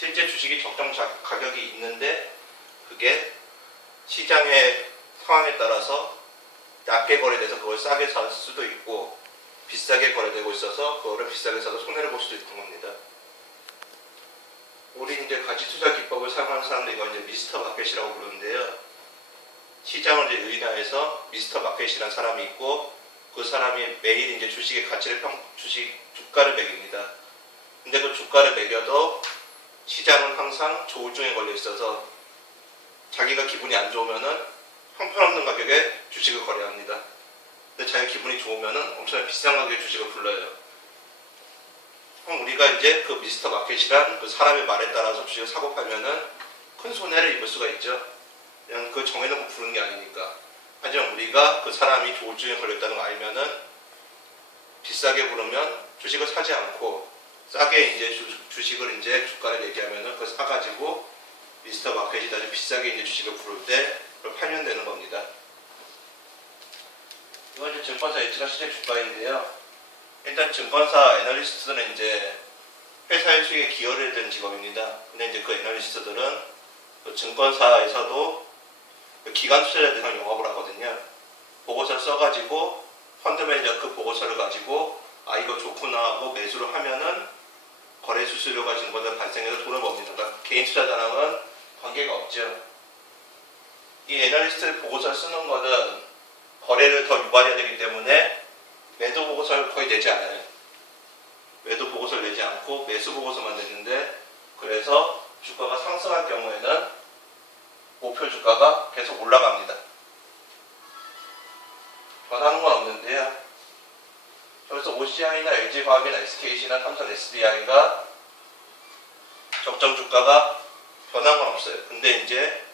실제 주식이 적정 가격이 있는데 그게 시장의 상황에 따라서 낮게 거래돼서 그걸 싸게 살 수도 있고 비싸게 거래되고 있어서 그거를 비싸게 사서 손해를 볼 수도 있는 겁니다. 우리 이제 가치 투자 기법을 사용하는 사람들 이거 이제 미스터 마켓이라고 부르는데요. 시장을 이제 의인화해서 미스터 마켓이라는 사람이 있고 그 사람이 매일 이제 주식의 가치를 주가를 매깁니다. 근데 그 주가를 매겨도 시장은 항상 조울증에 걸려 있어서 자기가 기분이 안 좋으면은 형편없는 가격에 주식을 거래합니다. 근데 자기 기분이 좋으면은 엄청나게 비싼 가격에 주식을 불러요. 그럼 우리가 이제 그 미스터 마켓이란 그 사람의 말에 따라서 주식을 사고 팔면은 큰 손해를 입을 수가 있죠. 그냥 그 정해놓고 부르는 게 아니니까. 하지만 우리가 그 사람이 조울증에 걸렸다는 걸 알면은 비싸게 부르면 주식을 사지 않고 싸게 이제 주식을 이제 주가를 얘기하면은 그걸 사가지고 미스터 마켓이 아주 비싸게 이제 주식을 부를 때 그걸 팔면 되는 겁니다. 이건 이제 증권사 예측한 실제 주가인데요. 일단 증권사 애널리스트들은 이제 회사의 수익에 기여를 해야 되는 직업입니다. 근데 이제 그 애널리스트들은 그 증권사에서도 그 기관 투자자에 대한 영업을 하거든요. 보고서를 써가지고 펀드 매니저 그 보고서를 가지고 아 이거 좋구나 하고 매수를 하면은 거래 수수료가 증권사에 발생해서 돈을 법니다. 그러니까 개인 투자자랑은 관계가 없죠. 이 애널리스트의 보고서를 쓰는 거는 거래를 더 유발해야 되기 때문에 매도 보고서를 거의 내지 않아요. 매도 보고서를 내지 않고 매수 보고서만 내는데 그래서 주가가 상승할 경우에는 목표 주가가 계속 올라갑니다. 변하는 건 없는데요. 그래서 OCI나 LG화학이나 SKC나 삼성 SDI가 적정 주가가 변한 건 없어요. 근데 이제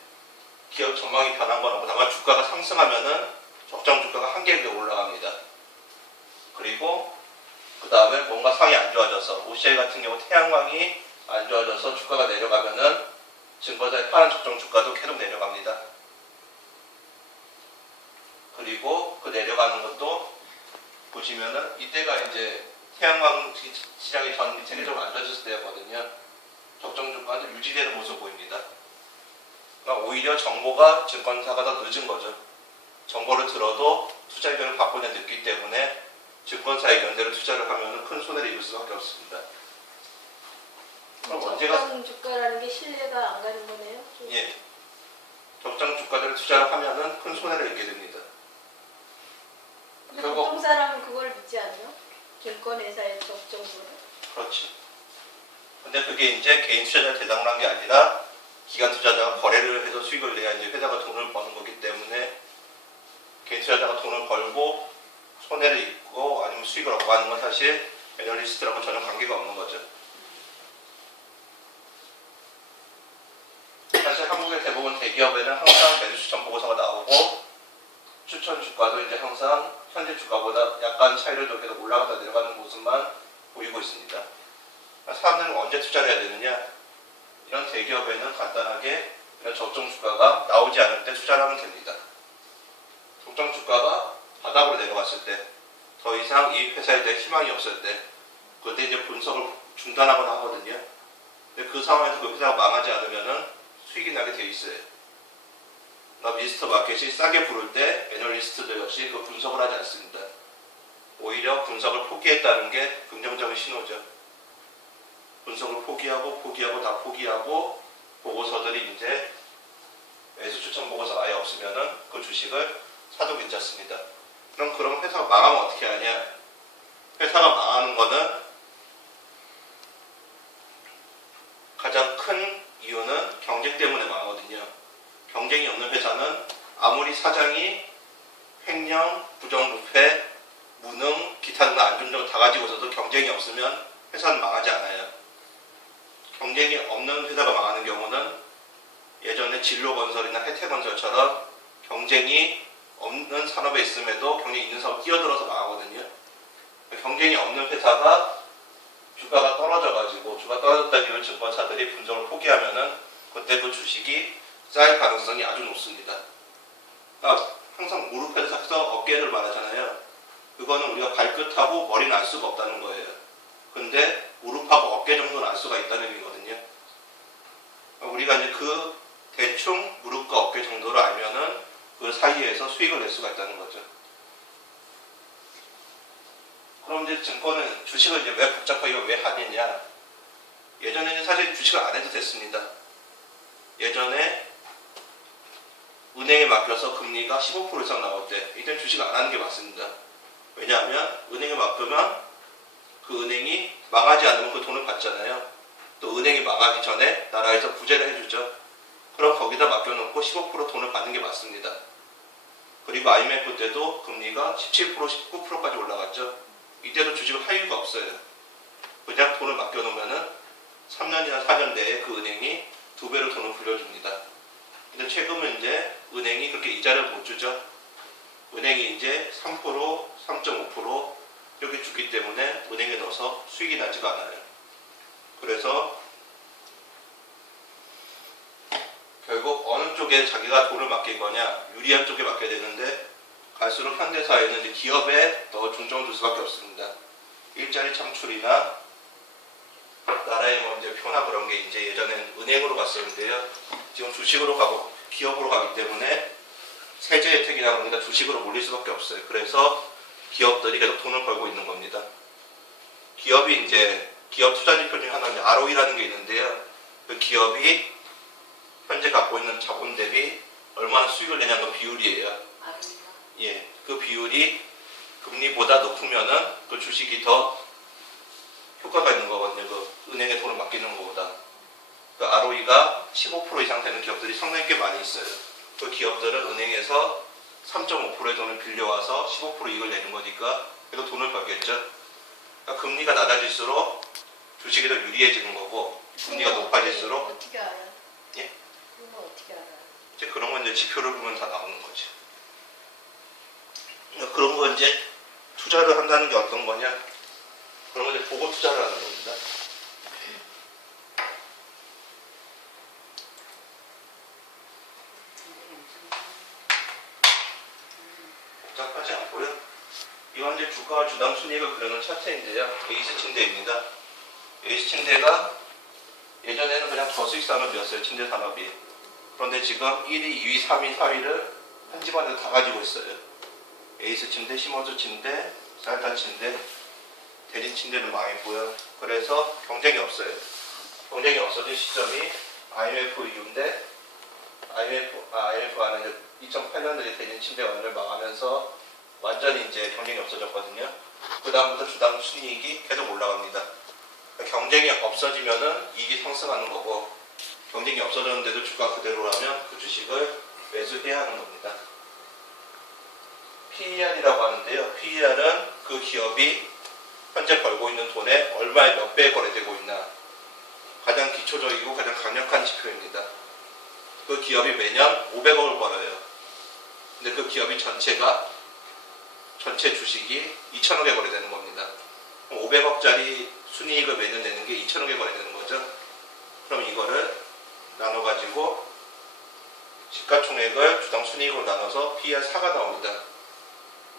기업 전망이 변한 건 없고 다만 주가가 상승하면은 적정 주가가 한계에 올라갑니다. 그리고 그 다음에 뭔가 상황이 안 좋아져서 OCI 같은 경우 태양광이 안 좋아져서 주가가 내려가면은 증권사에 파는 적정 주가도 계속 내려갑니다. 그리고 그 내려가는 것도 보시면은 이때가 이제 태양광 시장이 전 세계적으로 안 좋아졌을 때였거든요. 적정 주가도 유지되는 모습 보입니다. 그러니까 오히려 정보가 증권사가 더 늦은 거죠. 정보를 들어도 투자 의견을 바꾸냐 늦기 때문에 증권사 의견대로 투자를 하면 큰 손해를 입을 수밖에 없습니다. 그럼 적정 주가라는 게 신뢰가 안 가는 거네요? 예. 적정 주가대로 투자를 하면 큰 손해를 입게 됩니다. 근데 보통 사람은 그걸 믿지 않아요? 증권회사의 적정보다? 그렇지. 근데 그게 이제 개인 투자자한테 대상을 한 게 아니라 기관 투자자가 거래를 해서 수익을 내야 이제 회사가 돈을 버는 거기 때문에 개인 투자자가 돈을 벌고 손해를 입고 아니면 수익을 얻고 하는 건 사실 애널리스트랑은 전혀 관계가 없는 거죠. 사실 한국의 대부분 대기업에는 항상 매수 추천 보고서가 나오고 추천 주가도 이제 항상 현재 주가보다 약간 차이를 더 계속 올라갔다 내려가는 모습만 보이고 있습니다. 사람들은 언제 투자를 해야 되느냐? 이런 대기업에는 간단하게 이런 적정 주가가 나오지 않을 때 투자를 하면 됩니다. 적정 주가가 바닥으로 내려갔을 때, 더 이상 이 회사에 대해 희망이 없을 때, 그때 이제 분석을 중단하거나 하거든요. 근데 그 상황에서 그 회사가 망하지 않으면은 수익이 나게 돼 있어요. 그러니까 미스터 마켓이 싸게 부를 때 애널리스트들 역시 그 분석을 하지 않습니다. 오히려 분석을 포기했다는 게 긍정적인 신호죠. 분석을 포기하고 다 포기하고 보고서들이 이제 매수 추천 보고서 아예 없으면은 그 주식을 사도 괜찮습니다. 그럼 그런 회사가 망하면 어떻게 하냐? 회사가 망하는 거는 가장 큰 이유는 경쟁 때문에 망하거든요. 경쟁이 없는 회사는 아무리 사장이 횡령, 부정부패, 무능, 기타 등의 안 좋은 점을 다 가지고 있어도 경쟁이 없으면 회사는 망하지 않아요. 경쟁이 없는 회사가 망하는 경우는 예전에 진로건설이나 혜태건설처럼 경쟁이 없는 산업에 있음에도 경쟁이 있는 산업 뛰어들어서 망하거든요. 경쟁이 없는 회사가 주가가 떨어져가지고 주가 떨어졌다는 이유로 증권사들이 분석을 포기하면은 그때 그 주식이 쌓일 가능성이 아주 높습니다. 그러니까 항상 무릎에서 어깨를 말하잖아요. 그거는 우리가 발끝하고 머리는 알 수가 없다는 거예요. 근데 무릎하고 어깨 정도는 알 수가 있다는 의미거든요. 우리가 이제 그 대충 무릎과 어깨 정도로 알면은 그 사이에서 수익을 낼 수가 있다는 거죠. 그럼 이제 증권은 주식을 이제 왜 복잡하게 왜 하느냐? 예전에는 사실 주식을 안 해도 됐습니다. 예전에 은행에 맡겨서 금리가 15% 이상 나올 때 이때는 주식을 안 하는 게 맞습니다. 왜냐하면 은행에 맡기면 그 은행이 망하지 않으면 그 돈을 받잖아요. 또 은행이 망하기 전에 나라에서 부재를 해주죠. 그럼 거기다 맡겨놓고 15% 돈을 받는 게 맞습니다. 그리고 IMF 때도 금리가 17%, 19%까지 올라갔죠. 이때도 주식을 할 이유가 없어요. 그냥 돈을 맡겨놓으면은 3년이나 4년 내에 그 은행이 2배로 돈을 불려줍니다. 근데 최근은 이제 은행이 그렇게 이자를 못 주죠. 은행이 이제 3%, 3.5% 이렇게 주기 때문에 은행에 넣어서 수익이 나지가 않아요. 그래서 결국 어느 쪽에 자기가 돈을 맡길 거냐, 유리한 쪽에 맡겨야 되는데 갈수록 현대사회는 이제 기업에 더 중점을 줄 수밖에 없습니다. 일자리 창출이나 나라의 뭐 이제 표나 그런 게 이제 예전엔 은행으로 갔었는데요. 지금 주식으로 가고 기업으로 가기 때문에 세제 혜택이나 그런 게 다 주식으로 몰릴 수밖에 없어요. 그래서 기업들이 계속 돈을 벌고 있는 겁니다. 기업이 이제 기업 투자 지표 중에 하나는 ROE라는 게 있는데요. 그 기업이 현재 갖고 있는 자본 대비 얼마나 수익을 내냐는 비율이에요. 예, 그 비율이 금리보다 높으면은 그 주식이 더 효과가 있는 거거든요. 그 은행에 돈을 맡기는 것보다. 그 ROE가 15% 이상 되는 기업들이 상당히 꽤 많이 있어요. 그 기업들은 은행에서 3.5%의 돈을 빌려와서 15% 이익을 내는 거니까 그래도 돈을 벌겠죠. 그러니까 금리가 낮아질수록 주식이 더 유리해지는 거고 금리가 높아질수록 어떻게 알아요? 예? 그건 어떻게 알아요? 이제 그런 건 이제 지표를 보면 다 나오는 거죠. 그러니까 그런 거 이제 투자를 한다는 게 어떤 거냐? 그런 거 이제 보고 투자를 하는 겁니다. 복잡하지 않고요. 이건 이제 주가와 주당 순이익을 그리는 차트인데요. 에이스 침대입니다. 에이스 침대가 예전에는 그냥 저수익 산업이었어요. 침대 산업이. 그런데 지금 1위, 2위, 3위, 4위를 한 집안에서 다 가지고 있어요. 에이스 침대, 시모즈 침대, 살타 침대, 대진 침대는 망했고요. 그래서 경쟁이 없어요. 경쟁이 없어진 시점이 IMF 이후인데 IMF가 아니라 2008년도에 대진 침대가 완전히 망하면서 완전히 이제 경쟁이 없어졌거든요. 그 다음부터 주당 순이익이 계속 올라갑니다. 그러니까 경쟁이 없어지면은 이익이 상승하는 거고 경쟁이 없어졌는데도 주가 그대로라면 그 주식을 매수해야 하는 겁니다. PER이라고 하는데요. PER은 그 기업이 현재 벌고 있는 돈에 얼마에 몇 배에 거래되고 있나 가장 기초적이고 가장 강력한 지표입니다. 그 기업이 매년 500억을 벌어요. 근데 그 기업이 전체 주식이 2천억에 거래되는 겁니다. 500억짜리 순이익을 매년 내는 게 2천억에 거래되는 거죠. 그럼 이거를 나눠가지고 시가총액을 주당 순이익으로 나눠서 PER 4가 나옵니다.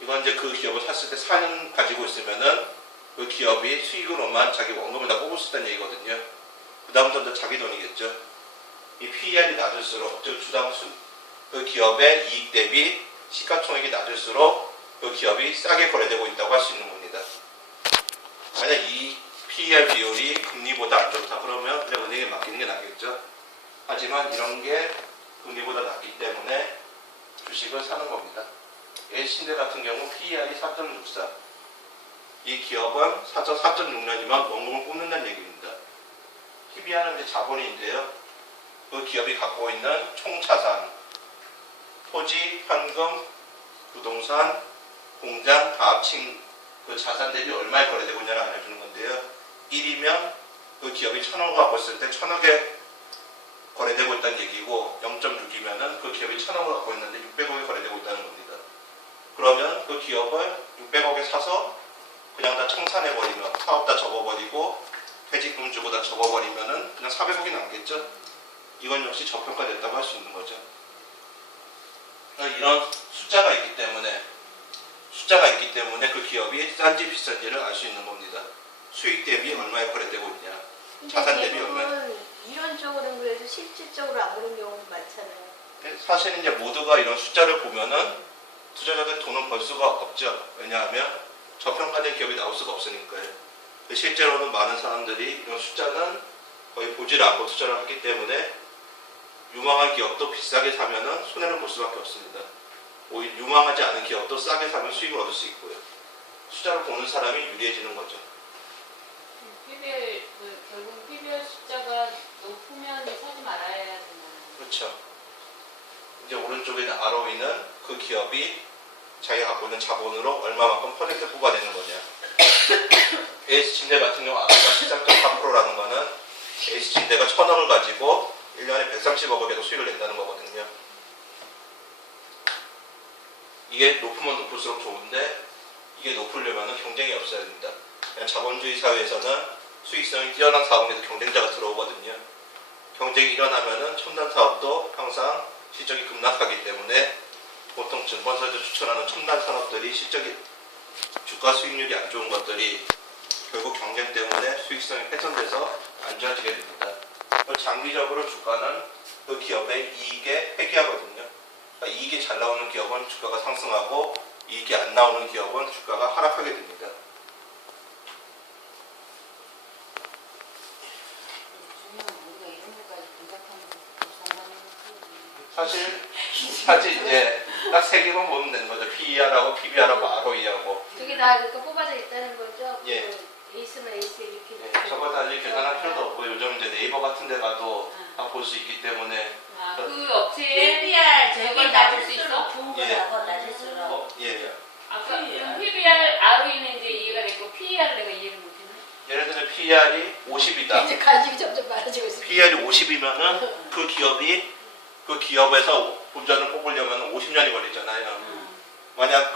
이건 이제 그 기업을 샀을 때 4년 가지고 있으면은 그 기업이 수익으로만 자기 원금을 다 뽑을 수 있다는 얘기거든요. 그 다음부터 자기 돈이겠죠. 이 PER이 낮을수록, 즉 그 기업의 이익 대비 시가총액이 낮을수록 그 기업이 싸게 거래되고 있다고 할 수 있는 겁니다. 만약 이 PER 비율이 금리보다 안 좋다 그러면 그냥 은행에 맡기는 게 낫겠죠. 하지만 이런 게 금리보다 낮기 때문에 주식을 사는 겁니다. A신대 같은 경우 PER이 4.64. 이 기업은 4.6년이면 원금을 뽑는다는 얘기입니다. PBR은 이제 자본인데요. 그 기업이 갖고 있는 총 자산, 토지, 현금, 부동산, 공장 다 합친 그 자산 대비 얼마에 거래되고 있냐를 알려주는 건데요. 1이면 그 기업이 1,000억을 갖고 있을 때 1,000억에 거래되고 있다는 얘기고 0.6이면은 그 기업이 1,000억을 갖고 있는데 600억에 거래되고 있다는 겁니다. 그러면 그 기업을 600억에 사서 그냥 다 청산해버리면 사업 다 접어버리고 퇴직금 주고 다 접어버리면은 그냥 400억이 남겠죠. 이건 역시 저평가됐다고 할 수 있는 거죠. 이런 숫자가 있기 때문에 그 기업이 싼지 비싼지를 알 수 있는 겁니다. 수익 대비 얼마에 거래되고 있냐, 자산 대비 얼마에. 이런 이론적으로는 그래도 실질적으로 안 그런 경우도 많잖아요. 사실 이제 모두가 이런 숫자를 보면은 투자자들 돈을 벌 수가 없죠. 왜냐하면 저평가된 기업이 나올 수가 없으니까요. 실제로는 많은 사람들이 이런 숫자는 거의 보지를 않고 투자를 하기 때문에 유망한 기업도 비싸게 사면은 손해를 볼 수밖에 없습니다. 오히려 유망하지 않은 기업도 싸게 사면 수익을 얻을 수 있고요. 숫자를 보는 사람이 유리해지는 거죠. PBR 결국 PBR 숫자가 높으면 사지 말아야 되나요? 그렇죠. 이제 오른쪽에 있는 ROE는 그 기업이 자기가 갖고 있는 자본으로 얼마만큼 퍼센트 뽑아내는 거냐. AS침대 같은 경우 ROE가 13.3%라는 거는 AS침대가 1,000억을 가지고 1년에 130억을 계속 수익을 낸다는 거거든요. 이게 높으면 높을수록 좋은데 이게 높으려면 경쟁이 없어야 됩니다. 그냥 자본주의 사회에서는 수익성이 뛰어난 사업에도 경쟁자가 들어오거든요. 경쟁이 일어나면은 첨단 사업도 항상 실적이 급락하기 때문에 보통 증권사에서 추천하는 첨단 산업들이 실적이 주가 수익률이 안 좋은 것들이 결국 경쟁 때문에 수익성이 훼손돼서 안 좋아지게 됩니다. 장기적으로 주가는 그 기업의 이익에 회귀하거든요. 그러니까 이익이 잘 나오는 기업은 주가가 상승하고 이익이 안 나오는 기업은 주가가 하락하게 됩니다. 사실 이제 딱 세 개만 보면 되는 거죠. PER하고 PBR하고 ROE하고. 그게 다 이렇게 뽑아져 있다는 거죠? 예. 에이스면 에이스 이렇게. 예, 저거 달리 계산할 필요도 없고 요즘 이제 네이버 같은 데 가도 다 볼 수 있기 때문에. 그 업체에 PBR 저걸 저기 낮을 수 있어? 좋은 예. 거라고 낮을수록 예. 아까 PBR, ROE는 이제 이해가 됐고 PER 내가 이해를 못했네. 예를 들면 PER이 50이다. 이제 간식이 점점 많아지고 있어요. PER이 50이면은 그 기업이 그 기업에서 본전을 뽑으려면 50년이 걸리잖아요. 만약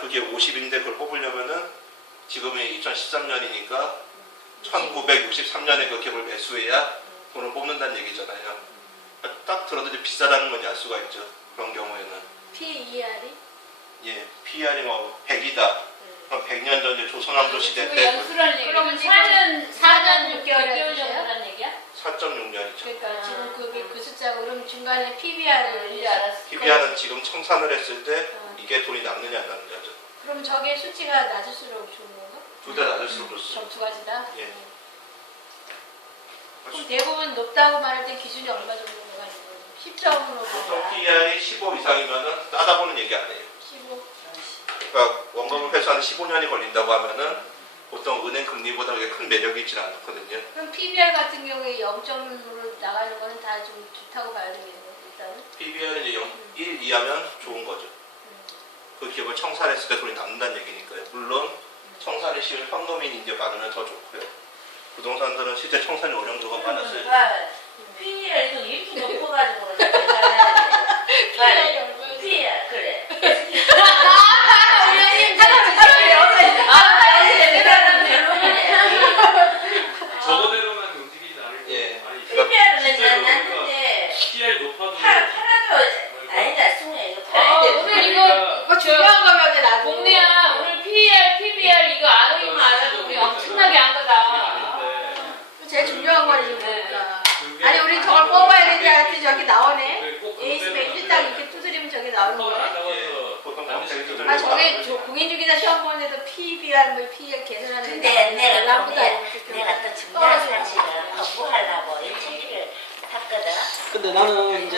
그게 50인데 그걸 뽑으려면은 지금이 2013년이니까 1963년에 그 기업을 매수해야 돈을 뽑는다는 얘기잖아요. 딱 들어도 이제 비싸다는 건지 알 수가 있죠. 그런 경우에는. PER이? 예, PER이 뭐 100이다. 그럼 100년 전 이제 조선왕조 시대 그 때 연수라는 얘기. 그러면 4년 6개월 되세요? 정도라는 얘기야? 4.6년이죠. 그러니까 지금 그 숫자 그럼 중간에 PBR을 이제 알았어. PBR은 지금 청산을 했을 때 이게 돈이 남느냐 안 남느냐죠. 그럼 저게 수치가 낮을수록 좋은 건가? 둘 다 낮을수록 좋습니다. 저 두 가지 다? 예. 그럼 대부분 높다고 말할 때 기준이 얼마 정도 들어가는 거예요? 10점으로 보통 PER이 15 이상이면은 싸다고는 얘기 안 해요. 15. 그러니까 원금을 회수하는 15년이 걸린다고 하면은 보통 은행 금리보다 그게 큰 매력이 있지는 않거든요. 그럼 PBR 같은 경우에 0점으로 나가는 거는 다 좀 좋다고 봐야 되겠네요. 일단은. PBR은 이제 1 이하면 좋은 거죠. 그 기업을 청산했을 때 돈이 남는다는 얘기니까요. 물론 청산이 쉬운 현금이 이제 많으면 더 좋고요. 부동산들은 실제 청산이 어려운 경우가 많았어요. PER도 이렇게 높아가지고 계산해야 PBR이 얼마예요? PER 그래. 저거대로만 움직이지 않을 예. 거 많이 PER은 났는데 PER 높아도 팔아도 아니다 승우야 이거 팔아야 돼. 오늘 이거 중요한 거면 나도. 동네야 오늘 PER, PBR 이거 ROE만 알아도 우리 엄청나게 안 그게 거다. 아닌데 제일 중요한 건 지금 뭐니까. 그게 아니 우리 저걸 뽑아야 되지 않았지 저기 나오네. 그게 꼭 에이스 그대로 맥주 딱 이렇게 두드리면 저기 나오는 커버 거네. 나가서 보통 남의 검색이 아 저게 공인중개사 시험 보는데도 PBR 뭐 PL 계산하는 근데 내가 또 내가 또 증자 사실을 공부하려고 이 책을 샀거든. 근데 나는 이제